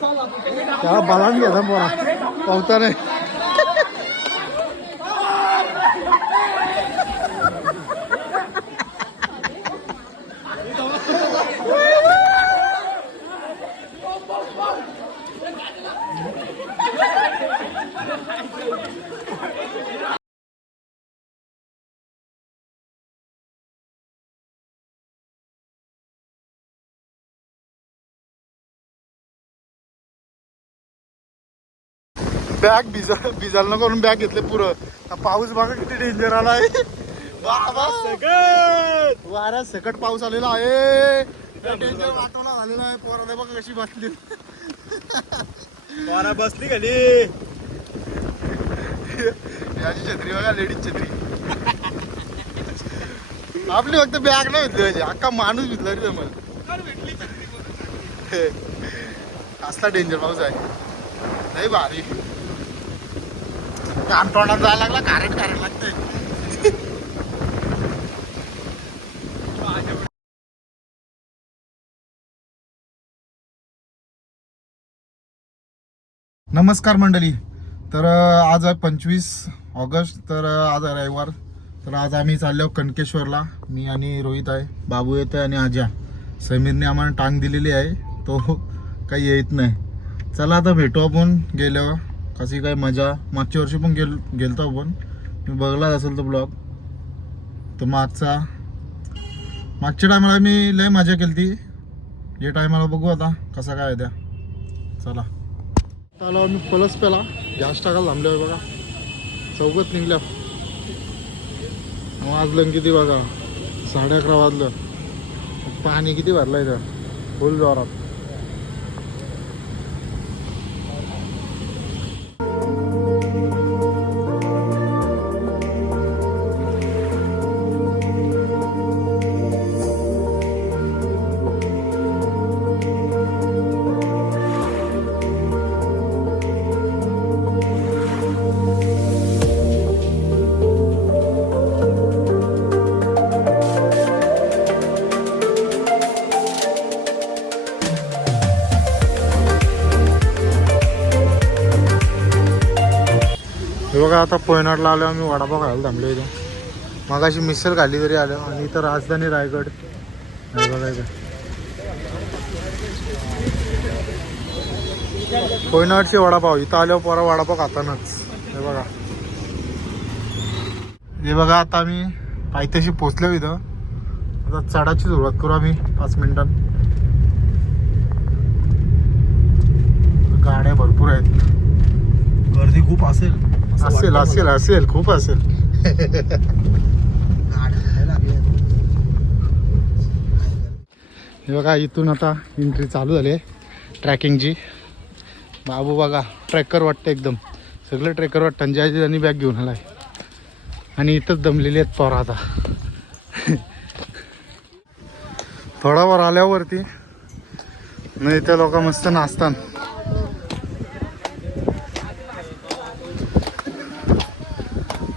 त्याला बालान घ्या पोरा पावता नाही. बॅग भिजायला नको म्हणून बॅग घेतले पुरं. पाऊस बघा किती डेंजर आला आहे. वारा सकट पाऊस आलेला आहे. डेंजर वाटवला झालेला आहे. पोराने बघा कशी बसली. वारा बसली खाली. याची छत्री बघा, लेडीज छत्री. आपली फक्त बॅग नाही भेटली पाहिजे, अख्खा माणूस भेटला रे मला. असला डेंजर पाऊस आहे. नाही भारी कानटोणात जायला लागला. कारट लागतंय. नमस्कार मंडळी. तर आज आहे 25 ऑगस्ट. तर आज आहे रविवार. तर आज आम्ही चाललो कनकेश्वरला. मी आणि रोहित आहे, बाबू येत आहे आणि आज्या. समीरने आम्हाला टांग दिलेली आहे, तो काही येत नाही. चला आता भेटू आपण गेल्यावर. कशी काय मजा. मागच्या वर्षी पण गेलतो आपण, मी बघला असेल तो ब्लॉग. तर मागच्या टायमाला मी लय मजा केली ती. या टायमाला बघू आता कसा काय आहे त्या. चला आलो आम्ही पलस पेला. गॅस टाकायला थांबल्यावर बघा चौघत निघल्या. वाजलं किती बघा, 11:30 वाजलं. पाणी किती भरलं इथं फुल जोरात. बघा आता पोयनाडला आलो आम्ही. वडापाव खायला थांबलो इथं. मग अशी मिसळ खाल्ली तरी आलो. आणि इथं राजधानी रायगड आहे बघा. इथं पोयनाडचे वडापाव. इथं आल्यावर पोरा वडापाव खातानाच. हे बघा, हे बघा. आता आम्ही पायथ्याशी पोचलो इथं. आता चढाची सुरुवात करू आम्ही 5 मिनिटात. गाड्या भरपूर आहेत. गर्दी खूप असेल खूप असेल. हे बघा, इथून आता एंट्री चालू झाली ट्रॅकिंगची. बाबू बघा ट्रेकर वाटतं एकदम. सगळे ट्रेकर वाटतं. ज्याची त्यांनी बॅग घेऊन आलाय. आणि इथंच दमलेली आहेत पोरं आता. थोडा वर आल्यावरती नाही त्या लोक मस्त नाचतात.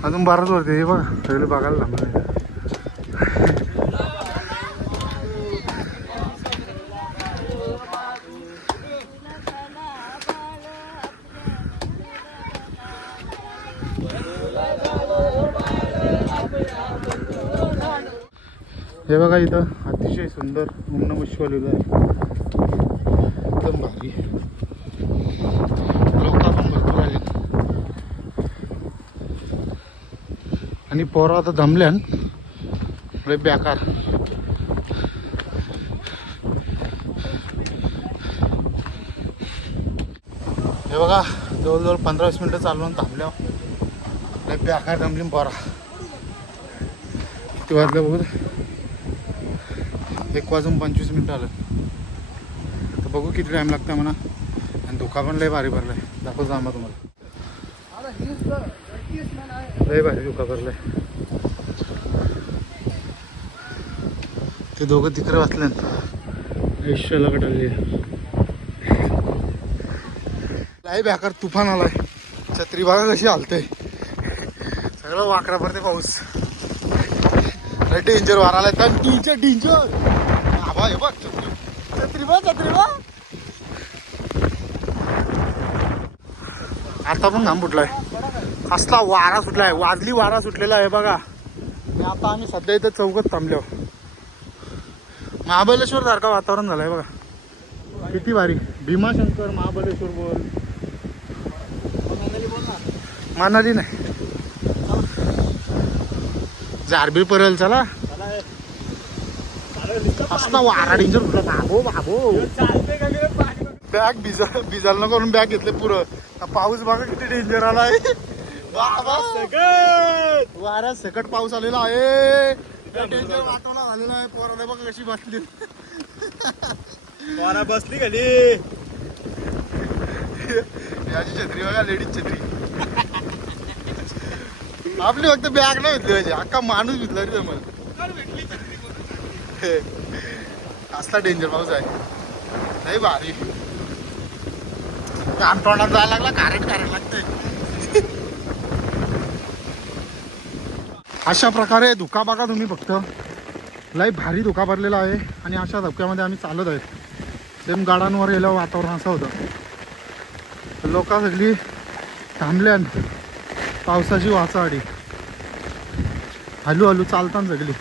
अजून बाराच वरती. हे बघा सगळे बघायला थांबले. हे बघा इथं अतिशय सुंदर ओम नमः शिवाय लिहिलं आहे. एकदम भारी. लोक पण भरपूर आले. आणि पोरं आता दमल्यान लय बेकार. हे बघा जवळजवळ 15-20 मिनटं चालवून थांबल्या. लय बेकार दमली पोरा. किती वाजलं बघू. 1:25 आलं. तर बघू किती टाईम लागतं म्हणा. आणि धोका पण लय भारी भरलाय. दाखवतो आम्हा तुम्हाला. लय भारी धोका भरलाय. ते दोघं तिकडे वाचले. आयुष्याला कटाळली. लय बेकार तुफान आलाय. छत्री बघा कशी हालते. सगळं वाकडा पडते पाऊस. डेंजर वार आलाय. डेंजर. हे बघ छत्री बघ. आता पण घाम फुटलाय. असला वारा सुटलाय, वाजली वारा सुटलेला आहे बघा. आणि आता आम्ही सध्या इथं चौकात थांबलो. महाबळेश्वर सारखं वातावरण झालंय बघा. किती भारी. भीमाशंकर, महाबळेश्वर बोल. मनाली नाही, जारबी परल. चला असला वारा डेंजर कुठला. बाबो बाबो बॅग भिजायला नको करून बॅग घेतले पुरं. पाऊस बघा किती डेंजर आलाय. वाऱ्यात सकट पाऊस आलेला आहे. डेंजर वातावरण झालेलं आहे. पोराला बघा कशी बसली. वारा बसली खाली. याची छत्री बघा, लेडीज छत्री. आपली फक्त बॅग नाही भेटली पाहिजे, अख्खा माणूस भेटला रे जमल. असला डेंजर पाऊस आहे. नाही भारी. तोंडात जायला लागला, कारेट लागतंय. अशा प्रकारे धुका बघा तुम्ही फक्त. लय भारी धुका भरलेला आहे. आणि अशा धुक्यामध्ये आम्ही चालत आहे. सेम गाड्यांवर गेल्यावर वातावरण असं होतं. लोक सगळी थांबल्या पावसाची वाचाडी. हलू चालताना सगळी.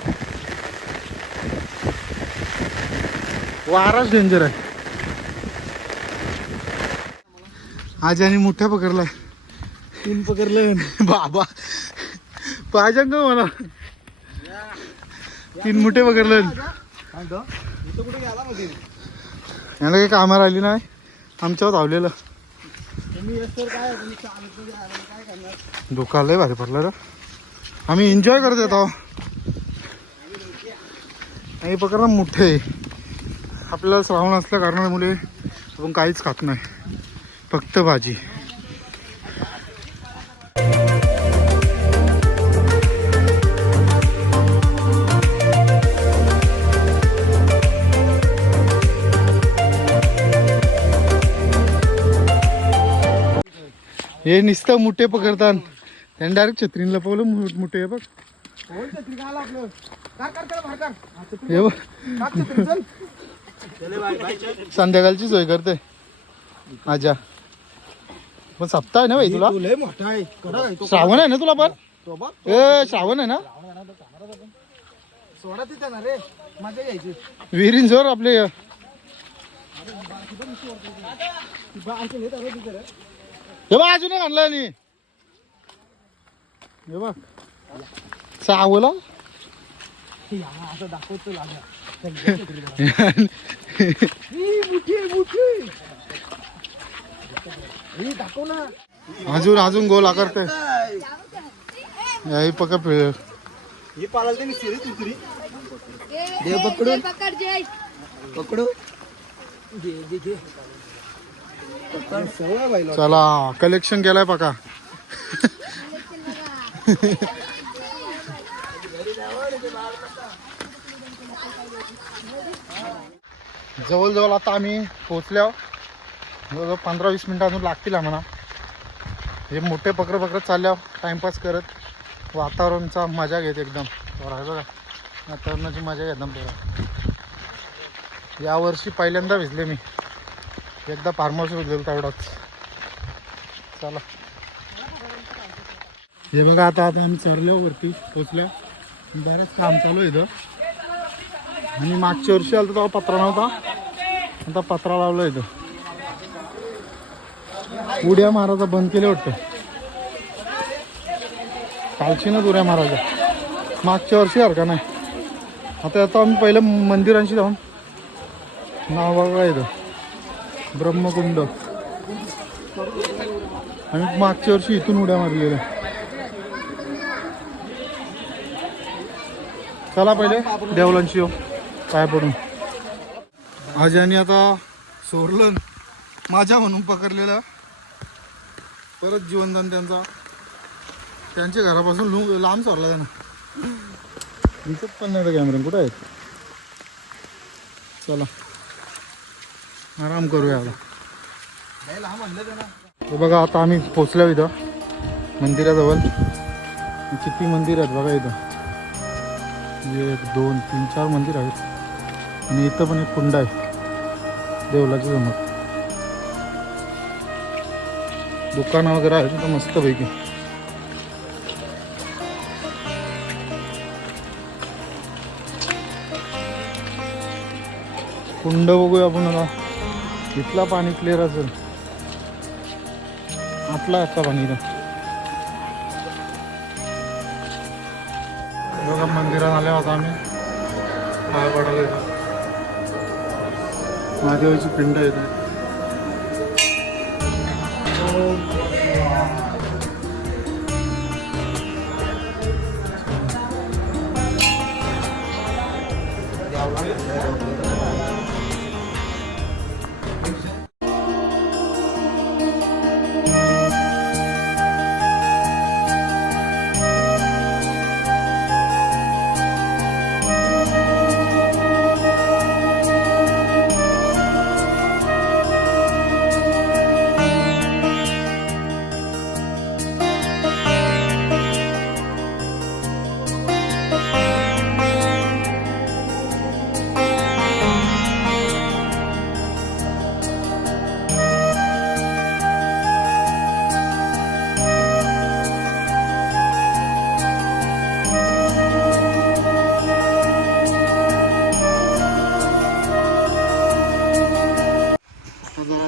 वाराच डेंजर आहे. आज आणि मोठ्या पकडलाय. 3 पकडलं बाबा पाहिजे का मला. 3 मोठे पकडले. कुठे गेला मध्ये. याला काही कामाला आली नाही. आमच्यावर धावलेलं. धोका लय भारी पडला रे. आम्ही एन्जॉय करत येतो. नाही पकडा मोठे. आपल्याला श्रावण असल्या कारणामुळे आपण काहीच खात नाही, फक्त भाजी. हे नुसतं मुठे पकडतात. त्यांनी डायरेक्ट छत्रीने लपवलं. मुठे बघ. हे बघ संध्याकाळची सोय करते आजा. पण सप्ताह आहे ना भाई तुला. मोठा आहे. श्रावण आहे ना तुला पण. ए श्रावण आहे ना. सोडा तिथे ना रे, मजा घ्यायची. विहिरीन जोर आपले. हे बघ अजून एक आणलं नाही. हे बघ सावला. दाखवतो दाखव ना. अजून गोल करते. पकड हे पाळायला नाही सिरीज उतरी. देव पकडून पकडू. चला कलेक्शन केलाय पका. जवळजवळ आता आम्ही पोचल्यावर जवळजवळ 15-20 मिनिटं अजून लागतील आम्हाला. हे मोठे पकडत चालल्यावर टाइमपास करत वातावरणचा मजा घेत एकदम. आहे बघा वातावरणाची मजा घेत एकदम. यावर्षी पहिल्यांदा भिजले मी. एकदा फार्म हाऊस भिजलेलं तेवढाच. चला हे बघा आता आम्ही चरल्यावरती पोचल्या. बरेच काम चालू आहे इथं. आणि मागच्या वर्षी आलं तर तेव्हा पत्रा नव्हता. आता पत्रा लावला इथं. उड्या मारायचा बंद केले वाटतं. कालची ना उड्या मारायचा. मागच्या वर्षी हरका नाही. आता आम्ही पहिलं मंदिरांशी जाऊन नाव बघा इथं ब्रह्मकुंड. आम्ही मागच्या वर्षी इथून उड्या मारलेल्या. चला पहिले देवलांची पाय पडून. आज्याने आता सोरलं माझ्या म्हणून पकडलेलं. परत जीवनदान त्यांच्या घरापासून लांब सोडला त्यांना. दिसत पण नाही कॅमेरा कुठं आहेत. चला आराम करूया आता. हे बघा आता आम्ही पोचलो इथं मंदिराजवळ. किती मंदिर आहेत बघा इथं. 1 2 3 4 मंदिर आहेत. आणि इथं पण एक कुंड आहे देवलाच्या समोर. दुकानं वगैरे आहेत तर मस्तपैकी. कुंड बघूया आपण आता. इथला पाणी क्लिअर असेल. आपला आता पाणी इथं. बघा मंदिरात आले होता आम्ही. पाया पडायला येतो. महादेवाची पिंड येते.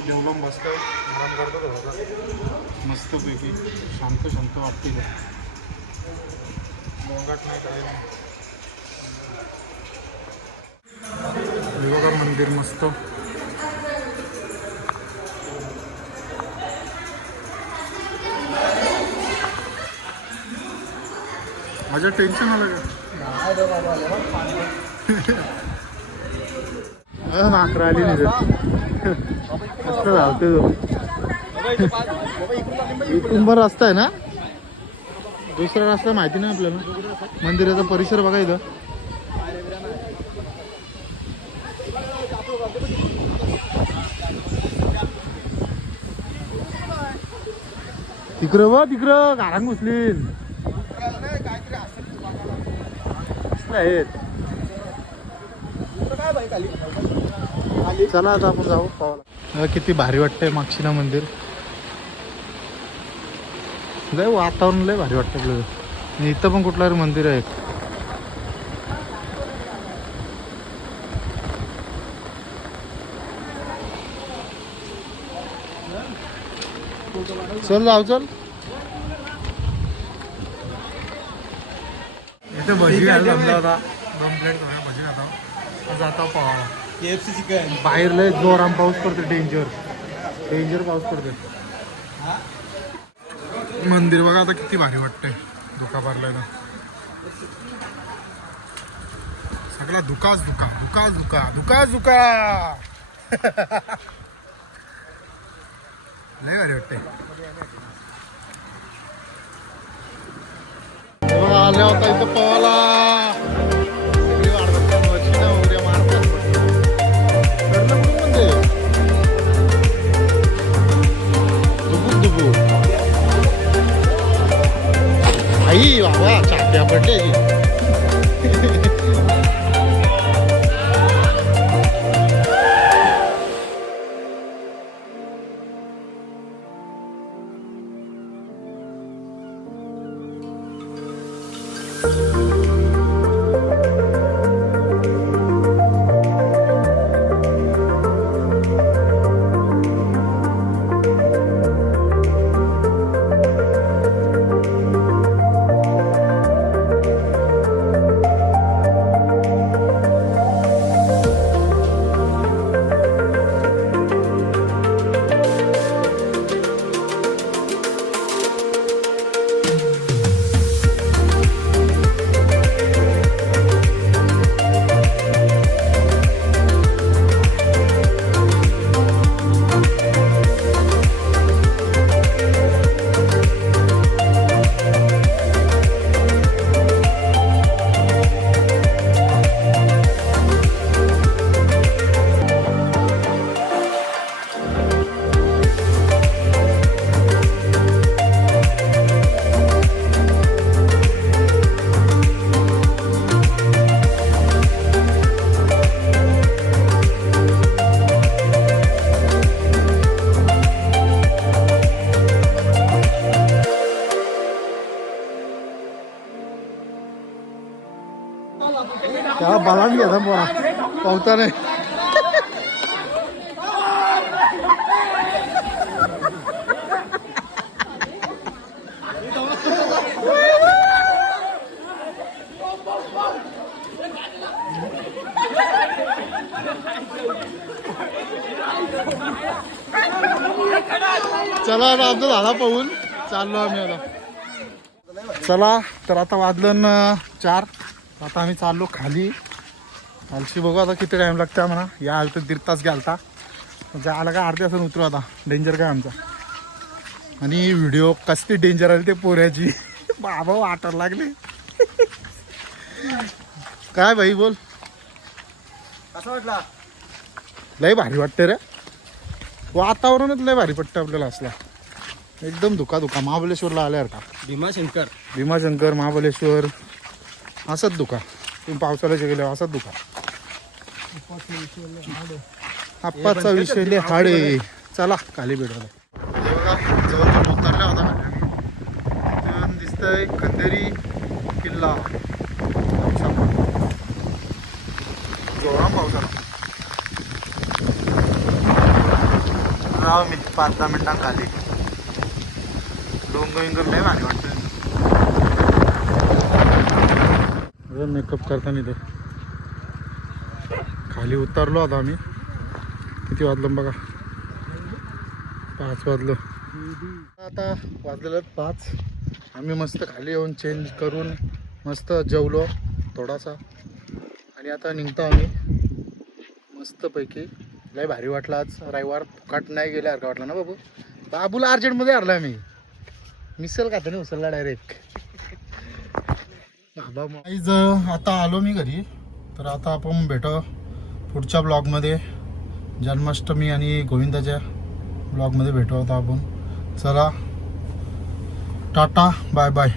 जेवलं मस्त आराम करतो थोडासा. मस्तपैकी शांत शांत वाटते. गोंगाट नाही काय नाही. बघा मंदिर मस्त. माझ्या टेन्शन आलं का नाकरा आली नाही मस्त धावते तो. इथून बरं रस्ता आहे ना. दुसरा रस्ता माहिती नाही आपल्याला. मंदिराचा परिसर बघा इथं. तिकडं तिकडं घारांग घुसलीन आहेत. चला आता आपण जाऊ पाहायला. किती भारी वाटतंय मागशीला मंदिर. लय वातावरण लय भारी वाटतं आपल्याला. इथं पण कुठलं मंदिर आहे. चल जाऊ चल. इथे भजी घ्यायला जमला होता. 2 प्लेट भजी खाता जाता पाहावा. KFC chicken. बाहेर लय जोराम पाऊस पडते. डेंजर डेंजर पाऊस पडते. मंदिर बघा आता किती भारी वाटतंय. धुका भरलाय ना सगळा. धुकाच धुका धुकाच धुका धुकाच धुका. लय भारी वाटतंय. आल्या होता इथं पवाला. सगळी वाढतात वरची ना उड्या मारतात. ठरलं कुठून म्हणते दुबू दुबू. आई बाबा चाप्या पडले. बालाच घ्या ना पावता नाही. चला आता आमचा झाला पाहून चाललो आम्ही आता. चला तर आता वाजलं 4. आता आम्ही चाललो खाली. खालची बघू आता किती टाइम लागतं म्हणा. या आलं तर 1.5 तास घालता जायला का अर्ध्या तासानं उतरू. आता डेंजर काय आमचा. आणि व्हिडिओ कसली डेंजर आली ते पोऱ्याची बाबा वाटायला लागले. काय भाई बोल कसा वाटला? लय भारी वाटते रे. वातावरणच लय भारी पडतं आपल्याला असला. एकदम धुका धुका. महाबळेश्वरला आल्यावर का भीमाशंकर भीमाशंकर महाबळेश्वर असंच धुका. तुम्ही पावसाळ्याचे गेले असंच धुका. आप्पाचा विषय लय हाड आहे. चला खाली भेटला. बघा जवळ उतरल्या होता म्हणजे दिसतंय खंदेरी किल्ला. जोराम पावसाला राव मी 5-10 मिनिटां खाली. डोंगर विंगर नाही भारी वाटतं. मेकअप करताना ते खाली उतरलो आता आम्ही. किती वाजलं बघा 5 वाजलं. आता वाजलेलं 5. आम्ही मस्त खाली येऊन चेंज करून मस्त जेवलो थोडासा आणि आता निघतो आम्ही मस्तपैकी. लय भारी वाटलं आज रविवार. फुकाट नाही गेल्यासारखं वाटलं ना बाबू. बाबूला अर्जंटमध्ये हरला आम्ही. मिसल खाता नाही उसलला डायरेक्ट. आता आलो मी घरी. तर आता आपण भेटू पुढच्या ब्लॉगमध्ये. जन्माष्टमी आणि गोविंदाच्या ब्लॉगमध्ये भेटू आता आपण. चला टाटा बाय बाय.